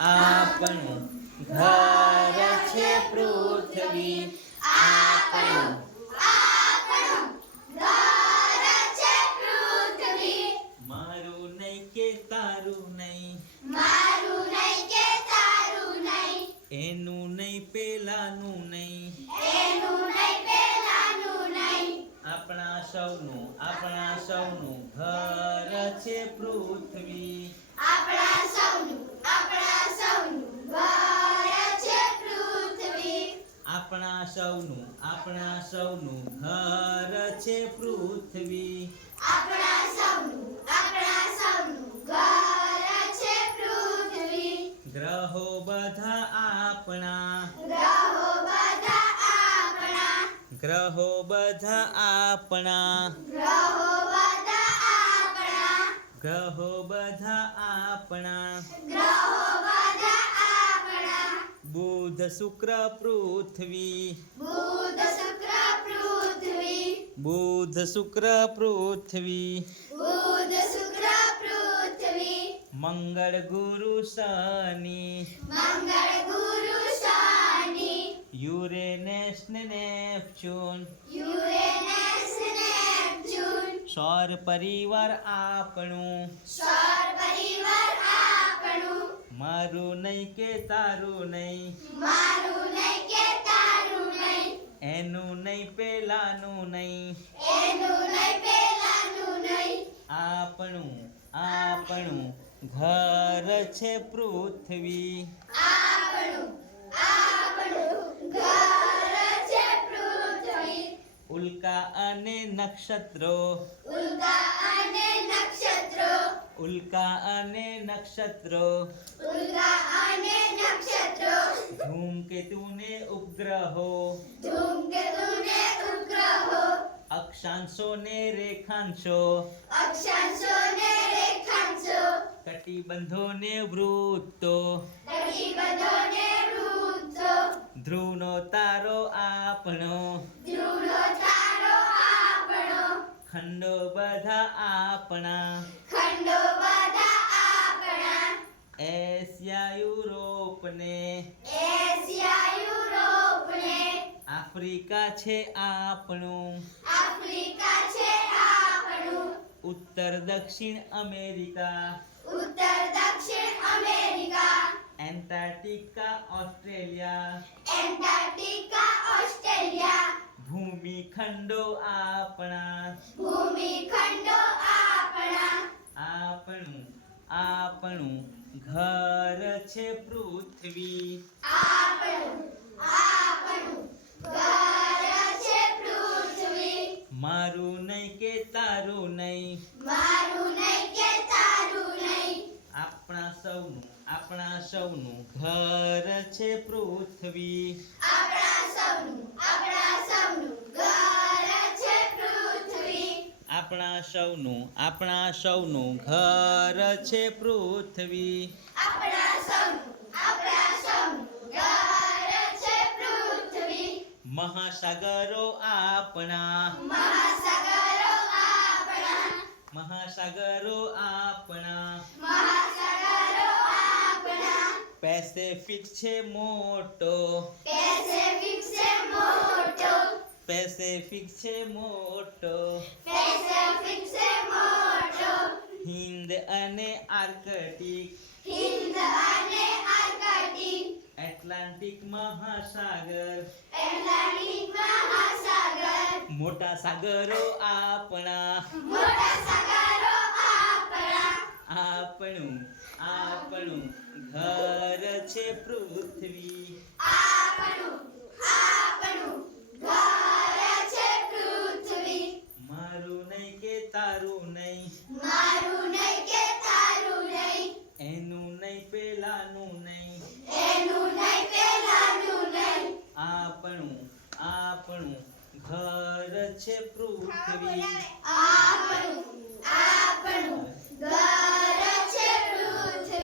આપણું ઘર છે પૃથ્વી. આપણું મારું નહીં કે તારું નહીં, એનું નહીં પેલાનું નહીં, આપણા સૌનું ઘર છે પૃથ્વી. આપણા સૌનું ઘર છે પૃથ્વી. ગ્રહો બધા આપણા, ગ્રહો બધા આપણા, ગ્રહો બધા આપણા. બુધ શુક્ર પૃથ્વી, બુધ શુક્ર પૃથ્વી. મંગળ ગુરુ શનિ, યુરેનસ ને નેપચ્યુન. સૌર પરિવાર આપણું, મારું નહીં કે તારું નહીં, એનું નહીં પેલાનું નહીં, આપણું ઘર છે પૃથ્વી. ઉલ્કા અને નક્ષત્રો, ઉલ્કા અને નક્ષત્રો. ધૂમકેતુ ને ઉપગ્રહો, અક્ષાંશો ને રેખાંશો. કટિબંધો ને વૃત્તો, ધ્રુવનો તારો આપણો. ખંડો બધા આપણા, એશિયા યુરોપ ને આફ્રિકા છે આપણું. ઉત્તર દક્ષિણ અમેરિકા, એન્ટાર્કટિકા ઓસ્ટ્રેલિયા. ભૂમિખંડો આપણા, આપણું ઘર છે પૃથ્વી. મારું નહીં કે તારું નહીં, આપણા સૌનું ઘર છે પૃથ્વી. આપણા સૌનું ઘર છે પૃથ્વી. મહાસાગરો આપણા, મહાસાગરો આપણા. પેસિફિક છે મોટો, પેસિફિક છે મોટો. હિન્દ અને આર્કટિક, એટલાન્ટિક મહાસાગર. મોટા સાગરો આપણા, આપણું ઘર છે પૃથ્વી. મારું નહીં કે તારું નહીં, એનું નહીં પેલાનું નહીં, આપણું ઘર છે પૃથ્વી.